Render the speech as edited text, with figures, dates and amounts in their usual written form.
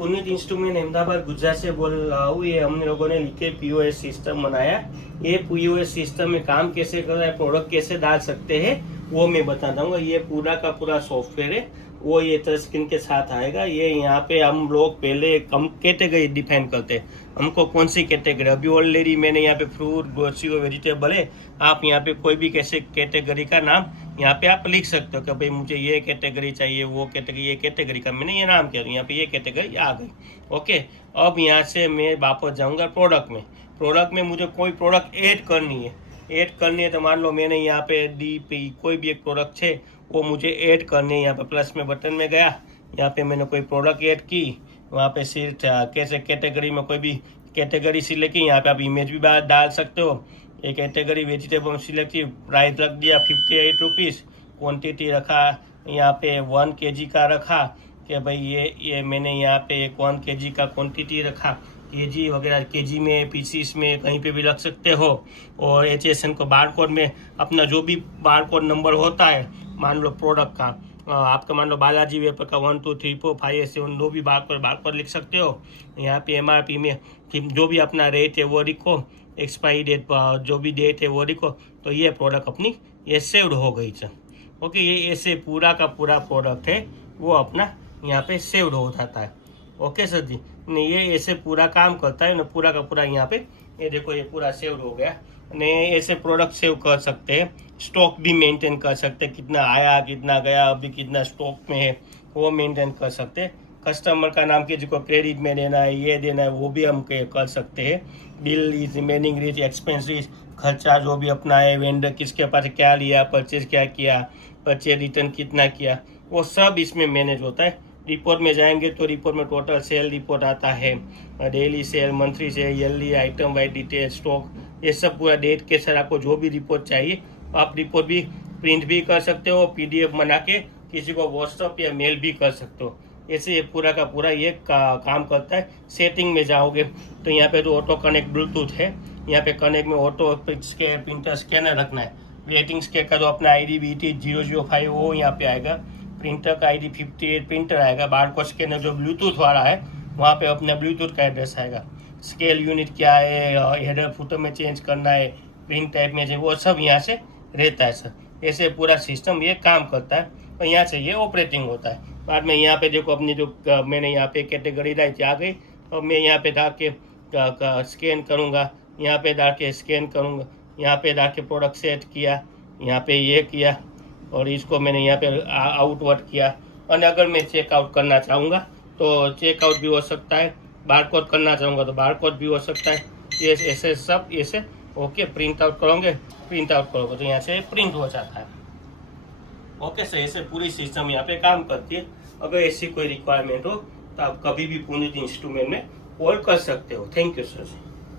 Puneet instrument Ahmedabad Gujarat से बोल रहा हूँ। ये हम लोगों ने लिखे पीओएस सिस्टम बनाया। ये पीओएस सिस्टम में काम कैसे कर रहा है, प्रोडक्ट कैसे डाल सकते हैं वो मैं बताता हूँ। ये पूरा का पूरा सॉफ्टवेयर है, वो ये टच स्क्रीन के साथ आएगा। ये यहाँ पे हम लोग पहले कम कैटेगरी डिफाइन करते हैं, हमको कौन सी कैटेगरी। अभी ऑलरेडी मैंने यहाँ पे फ्रूट, ग्रोसरी और वेजिटेबल है। आप यहाँ पे कोई भी कैसे कैटेगरी का नाम यहाँ पे आप लिख सकते हो कि भाई मुझे ये कैटेगरी चाहिए, वो कैटेगरी, ये कैटेगरी का मैंने ये नाम किया, यहाँ पे ये कैटेगरी आ गई। ओके, अब यहाँ से मैं वापस जाऊँगा प्रोडक्ट में। प्रोडक्ट में मुझे कोई प्रोडक्ट ऐड करनी है तो मान लो मैंने यहाँ पे DP कोई भी एक प्रोडक्ट है वो मुझे ऐड करनी है। यहाँ पे प्लस में बटन में गया, यहाँ पे मैंने कोई प्रोडक्ट ऐड की, वहाँ पे सिर्फ कैसे कैटेगरी में कोई भी कैटेगरी सिलेक्ट की। यहाँ पे आप इमेज भी डाल सकते हो। एक कैटेगरी वेजिटेबल सिलेक्ट की, प्राइस रख दिया 58 रुपीज़, क्वान्टिटी रखा यहाँ पे 1 kg का रखा कि भाई ये मैंने यहाँ पे 1 kg का क्वांटिटी रखा। केजी वगैरह केजी में, पीसीस में कहीं पे भी रख सकते हो। और HSN को बारकोड में अपना जो भी बारकोड नंबर होता है, मान लो प्रोडक्ट का आपका, मान लो बालाजी वेपर का 1 2 3 4 5 7 जो भी बारकोड लिख सकते हो। यहाँ पे MRP में जो भी अपना रेट है वो लिखो, एक्सपायरी डेट जो भी डेट है वो लिखो, तो ये प्रोडक्ट अपनी ये सेव्ड हो गई है। ओके, ये ऐसे पूरा का पूरा प्रोडक्ट है वो अपना यहाँ पे सेव्ड हो जाता है। ओके सर जी, नहीं ये ऐसे पूरा काम करता है ना, पूरा का पूरा यहाँ पे ये देखो ये पूरा सेव्ड हो गया। ने ऐसे प्रोडक्ट सेव कर सकते हैं, स्टॉक भी मेंटेन कर सकते हैं, कितना आया कितना गया, अभी कितना स्टॉक में है वो मेंटेन कर सकते हैं। कस्टमर का नाम किसी को क्रेडिट में देना है, ये देना है, वो भी हम कर सकते हैं। Bill is remaining rich, expenses, खर्चा जो भी अपना है, वेंडर किसके पास क्या लिया, परचेज क्या किया, परचेज रिटर्न कितना किया, वो सब इसमें मैनेज होता है। रिपोर्ट में जाएंगे तो रिपोर्ट में टोटल सेल रिपोर्ट आता है, daily cell, monthly cell, yearly, item wise detail, stock, ये सब पूरा डेट के सर आपको जो भी रिपोर्ट चाहिए आप रिपोर्ट भी प्रिंट भी कर सकते हो, PDF बना के किसी को व्हाट्सअप या मेल भी कर सकते हो। ऐसे ये पूरा का पूरा ये काम करता है। सेटिंग में जाओगे तो यहाँ पे जो ऑटो कनेक्ट ब्लूटूथ है, यहाँ पे कनेक्ट में ऑटो प्रिंटर स्कैनर रखना है। वेटिंग स्कैन का जो अपना ID BT 005 वो यहाँ पे आएगा। प्रिंटर का ID 58 प्रिंटर आएगा। बारकोड स्कैनर जो ब्लूटूथ वाला है वहाँ पे अपना ब्लूटूथ का एड्रेस आएगा। स्केल यूनिट क्या है, हेडर फुटर में चेंज करना है, प्रिंट टाइप में वो सब यहाँ से रहता है सर। ऐसे पूरा सिस्टम ये काम करता है और यहाँ से ये ऑपरेटिंग होता है। बाद में यहाँ पे देखो अपनी जो मैंने यहाँ पे कैटेगरी डाली थी आ गई। और मैं यहाँ पे डाल के स्कैन करूँगा, यहाँ पे डाल के स्कैन करूँगा, यहाँ पे डाल के प्रोडक्ट सेट किया, यहाँ पे ये किया और इसको मैंने यहाँ पे आउटवर्ड किया। और अगर मैं चेकआउट करना चाहूँगा तो चेकआउट भी हो सकता है, बारकोड करना चाहूँगा तो बारकोड भी हो सकता है। ये ऐसे सब ऐसे ओके, प्रिंट आउट करोगे तो यहाँ से प्रिंट हो जाता है। ओके सर, ऐसे पूरी सिस्टम यहाँ पे काम करती है। अगर ऐसी कोई रिक्वायरमेंट हो तो आप कभी भी पुनीत इंस्ट्रूमेंट में कॉल कर सकते हो। Thank you sir.